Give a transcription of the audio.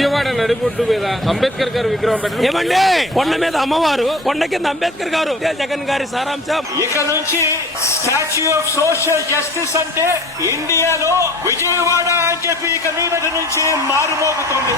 విజయవాడ నడిబొడ్డు మీద అంబేద్కర్ గారు విగ్రహం పెట్టడం ఏమండి? కొండ మీద అమ్మవారు, కొండ కింద అంబేద్కర్ గారు. జగన్ గారి సారాంశం. ఇక నుంచి స్టాచ్యూ ఆఫ్ సోషల్ జస్టిస్ అంటే ఇండియాలో విజయవాడ అని చెప్పి ఇక మీద నుంచి మారుమోగుతుంది.